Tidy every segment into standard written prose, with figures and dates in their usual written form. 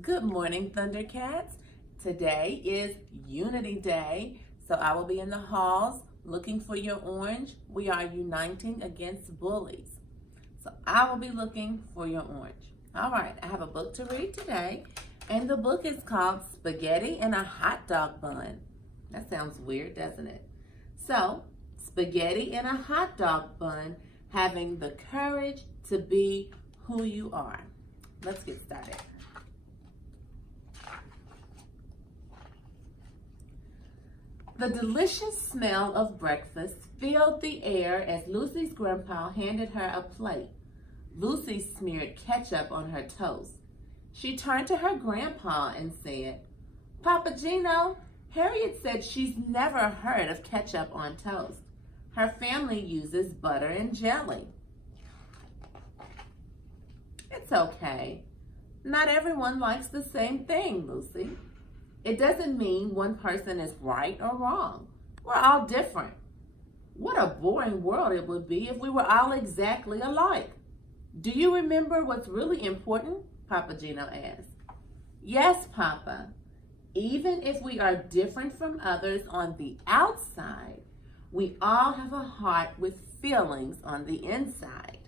Good morning, Thundercats. Today is Unity Day, so I will be in the halls looking for your orange. We are uniting against bullies. So I will be looking for your orange. All right, I have a book to read today, and the book is called Spaghetti in a Hot Dog Bun. That sounds weird, doesn't it? So, spaghetti in a hot dog bun, having the courage to be who you are. Let's get started. The delicious smell of breakfast filled the air as Lucy's grandpa handed her a plate. Lucy smeared ketchup on her toast. She turned to her grandpa and said, "Papa Gino, Harriet said she's never heard of ketchup on toast. Her family uses butter and jelly." "It's okay. Not everyone likes the same thing, Lucy. It doesn't mean one person is right or wrong. We're all different. What a boring world it would be if we were all exactly alike." "Do you remember what's really important?" Papa Gino asked. "Yes, Papa. Even if we are different from others on the outside, we all have a heart with feelings on the inside."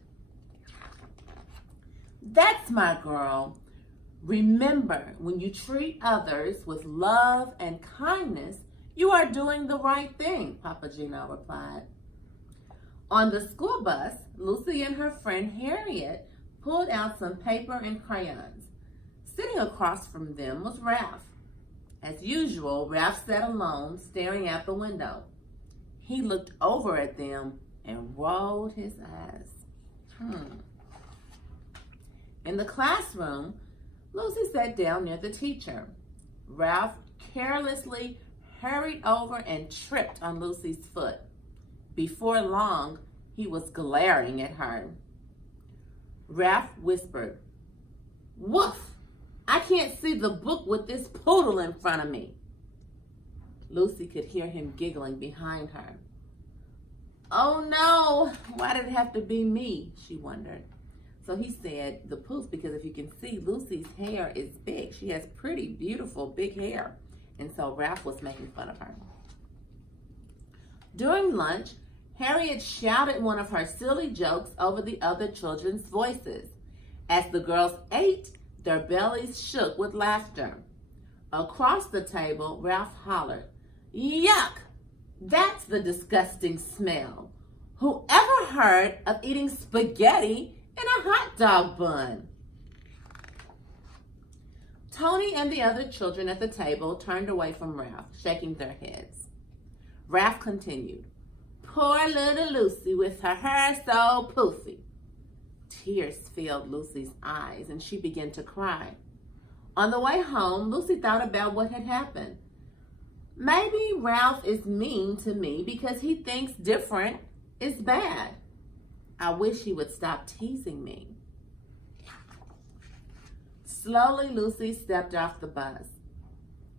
"That's my girl. Remember, when you treat others with love and kindness, you are doing the right thing," Papa Gino replied. On the school bus, Lucy and her friend Harriet pulled out some paper and crayons. Sitting across from them was Ralph. As usual, Ralph sat alone, staring out the window. He looked over at them and rolled his eyes. In the classroom, Lucy sat down near the teacher. Ralph carelessly hurried over and tripped on Lucy's foot. Before long, he was glaring at her. Ralph whispered, "Woof! I can't see the book with this poodle in front of me." Lucy could hear him giggling behind her. "Oh no, why did it have to be me?" she wondered. So he said the poof, because if you can see, Lucy's hair is big. She has pretty, beautiful, big hair. And so Ralph was making fun of her. During lunch, Harriet shouted one of her silly jokes over the other children's voices. As the girls ate, their bellies shook with laughter. Across the table, Ralph hollered, "Yuck! That's the disgusting smell. Whoever heard of eating spaghetti in a hot dog bun?" Tony and the other children at the table turned away from Ralph, shaking their heads. Ralph continued, "Poor little Lucy with her hair so poofy." Tears filled Lucy's eyes and she began to cry. On the way home, Lucy thought about what had happened. Maybe Ralph is mean to me because he thinks different is bad. I wish he would stop teasing me. Slowly, Lucy stepped off the bus.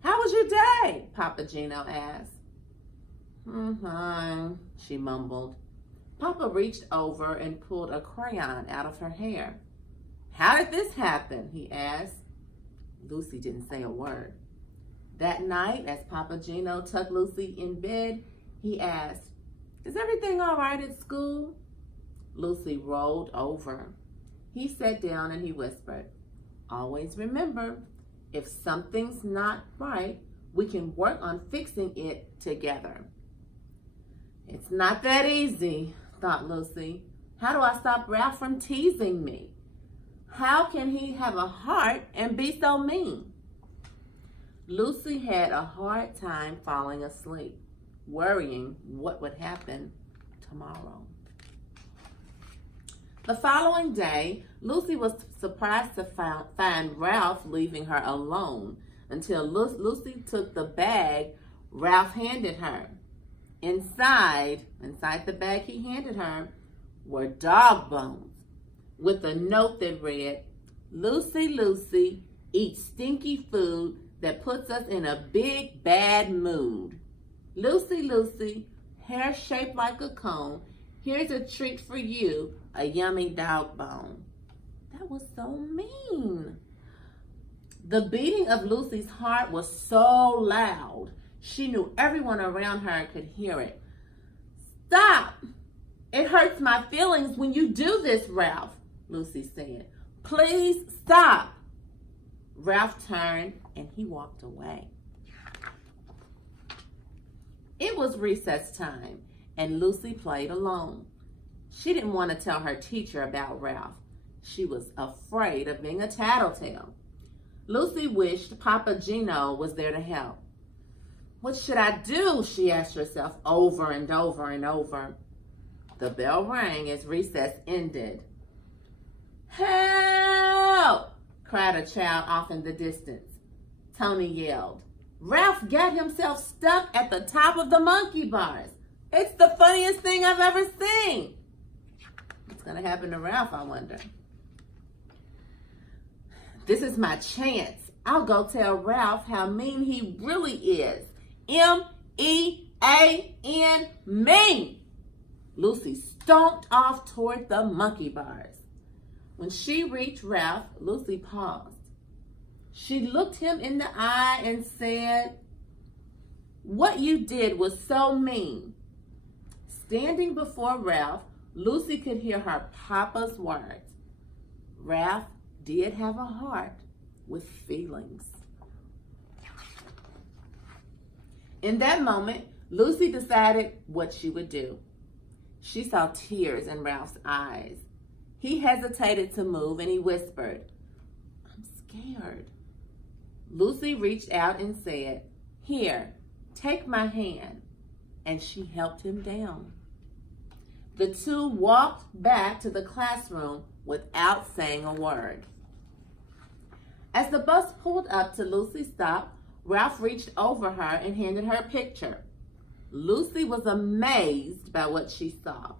"How was your day?" Papa Gino asked. Fine, she mumbled. Papa reached over and pulled a crayon out of her hair. "How did this happen?" he asked. Lucy didn't say a word. That night, as Papa Gino tucked Lucy in bed, he asked, "Is everything all right at school?" Lucy rolled over. He sat down and he whispered, "Always remember, if something's not right, we can work on fixing it together." It's not that easy, thought Lucy. How do I stop Ralph from teasing me? How can he have a heart and be so mean? Lucy had a hard time falling asleep, worrying what would happen tomorrow. The following day, Lucy was surprised to find Ralph leaving her alone until Lucy took the bag Ralph handed her. Inside the bag he handed her, were dog bones with a note that read, "Lucy, Lucy, eat stinky food that puts us in a big bad mood. Lucy, Lucy, hair shaped like a cone, here's a treat for you, a yummy dog bone." That was so mean. The beating of Lucy's heart was so loud, she knew everyone around her could hear it. "Stop! It hurts my feelings when you do this, Ralph," Lucy said. "Please stop." Ralph turned and he walked away. It was recess time, and Lucy played alone. She didn't want to tell her teacher about Ralph. She was afraid of being a tattletale. Lucy wished Papa Gino was there to help. "What should I do?" she asked herself over and over and over. The bell rang as recess ended. "Help!" cried a child off in the distance. Tony yelled. "Ralph got himself stuck at the top of the monkey bars. It's the funniest thing I've ever seen." What's going to happen to Ralph, I wonder? "This is my chance. I'll go tell Ralph how mean he really is. M-E-A-N, mean." Lucy stomped off toward the monkey bars. When she reached Ralph, Lucy paused. She looked him in the eye and said, "What you did was so mean." Standing before Ralph, Lucy could hear her papa's words. Ralph did have a heart with feelings. In that moment, Lucy decided what she would do. She saw tears in Ralph's eyes. He hesitated to move and he whispered, "I'm scared." Lucy reached out and said, "Here, take my hand." And she helped him down. The two walked back to the classroom without saying a word. As the bus pulled up to Lucy's stop, Ralph reached over her and handed her a picture. Lucy was amazed by what she saw.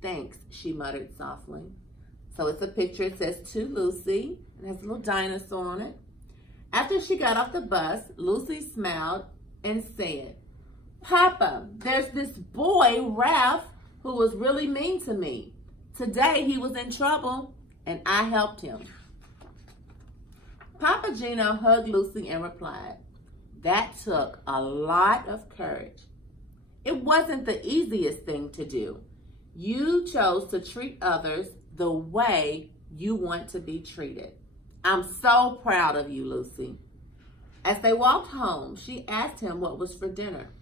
"Thanks," she muttered softly. So it's a picture. It says, "To Lucy." It has a little dinosaur on it. After she got off the bus, Lucy smiled and said, "Papa, there's this boy, Ralph, who was really mean to me. Today he was in trouble and I helped him." Papa Gino hugged Lucy and replied, "That took a lot of courage. It wasn't the easiest thing to do. You chose to treat others the way you want to be treated. I'm so proud of you, Lucy." As they walked home, she asked him what was for dinner.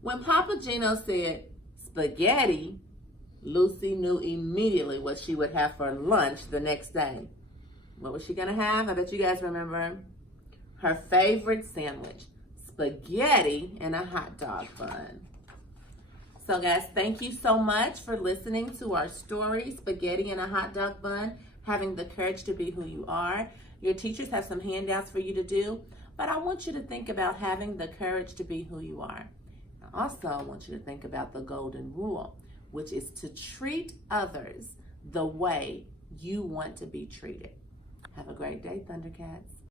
When Papa Gino said spaghetti, Lucy knew immediately what she would have for lunch the next day. What was she going to have? I bet you guys remember. Her favorite sandwich, spaghetti and a hot dog bun. So guys, thank you so much for listening to our story, Spaghetti and a Hot Dog Bun, Having the Courage to Be Who You Are. Your teachers have some handouts for you to do, but I want you to think about having the courage to be who you are. I also want you to think about the golden rule, which is to treat others the way you want to be treated. Have a great day, Thundercats.